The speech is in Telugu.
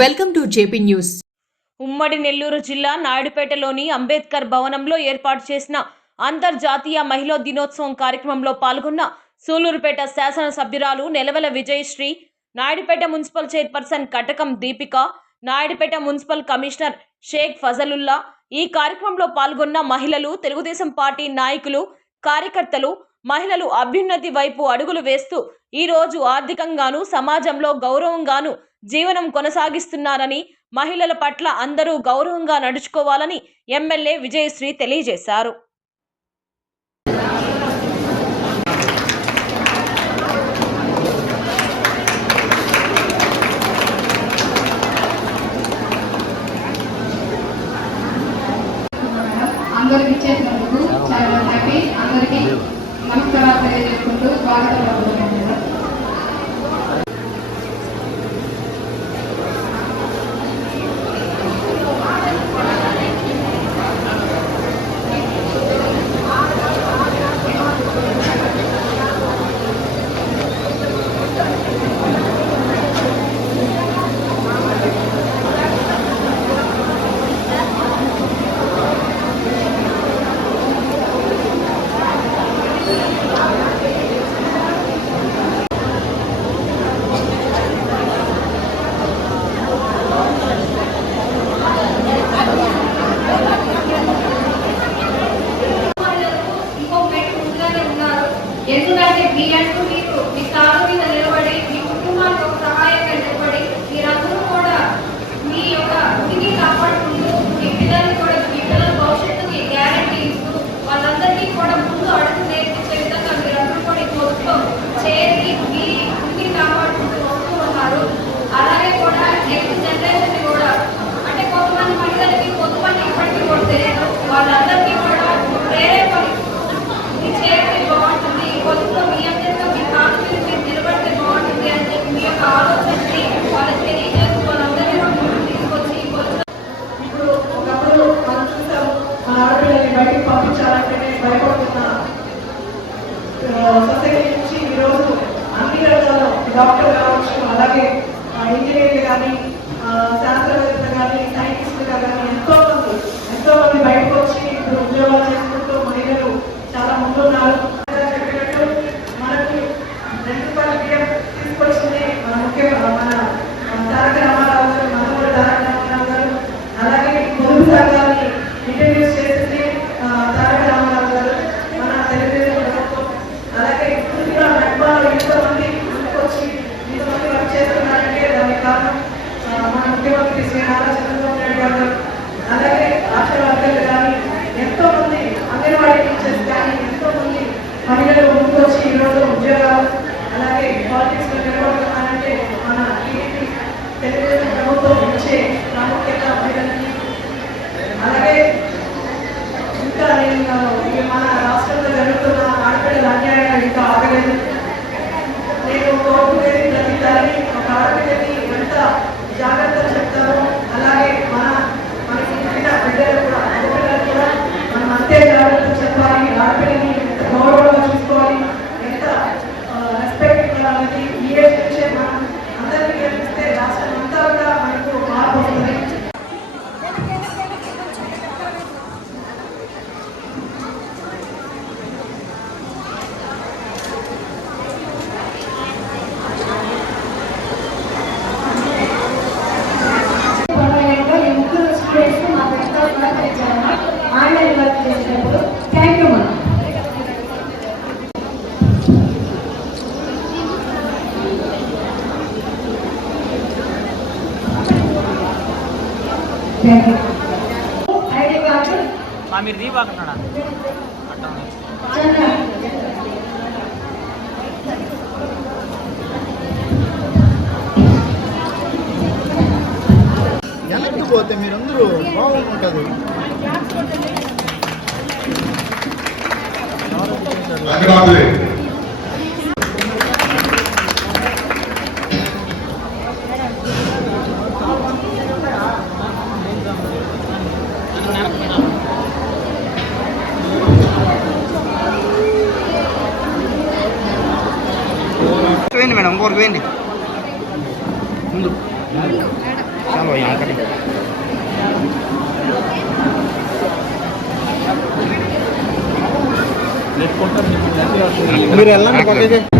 Welcome to JP news. ఉమ్మడి నెల్లూరు జిల్లా నాయుడుపేటలోని అంబేద్కర్ భవనంలో ఏర్పాటు చేసిన అంతర్జాతీయ మహిళా దినోత్సవం కార్యక్రమంలో పాల్గొన్న సూలూరుపేట శాసనసభ్యురాలు Nelavela Vijayasri Naidupeta municipal chairperson Katakam Deepika Naidupeta municipal commissioner Shaik Fazalullah ఈ కార్యక్రమంలో పాల్గొన్న మహిళలు తెలుగుదేశం పార్టీ నాయకులు కార్యకర్తలు మహిళలు అభ్యున్నతి వైపు అడుగులు వేస్తూ ఈ రోజు ఆర్థికంగాను సమాజంలో గౌరవంగాను జీవనం కొనసాగిస్తున్నారని మహిళల పట్ల అందరూ గౌరవంగా నడుచుకోవాలని ఎమ్మెల్యే విజయశ్రీ తెలియజేశారు. అందరికి ఇచ్చేసినందుకు చాలా హ్యాపీ అందరికీ నమస్కారాలు తెలియజేసుకుంటూ స్వాగతం ఎందుకంటే మీరంటూ మీరు మీ కాదు మీద పంపించాలంటేనే భయపడుతున్న. సొసైటీ నుంచి ఈరోజు అన్ని రంగాల్లో డాక్టర్ కావచ్చు అలాగే ఇంజనీర్లు కానీ ఆ, శాస్త్రవేత్తలు కానీ సైంటిస్టులు కానీ ఎంతో మంది ఎంతో మంది బయటకు వచ్చి ఇప్పుడు ఉద్యోగాలు చేసుకుంటూ మహిళలు చాలా ముందున్నారు. చెప్పినట్టు మనకు రెండు రూపాయల బియ్యం తీసుకొచ్చింది మన ముఖ్య మన తారక రామారావు చంద్రబాబు అలాగే ఆశా కానీ ఎంతో మంది అంగన్వాడీ టీచర్స్ కానీ ఎంతో మంది మహిళలు ముందుకొచ్చి ఈరోజు ఉద్యోగాలు అలాగే పాలిటిక్స్లో మన టీడీపీ తెలుగుదేశం మీరు దీపాకున్నాడా వెనక్కి పోతే మీరందరూ బాగుంటుంది అక్కడ ఇంకొకరికి వేయండి మేడం ఇంకొకరికి వేయండి ముందు. మీరు వెళ్ళండి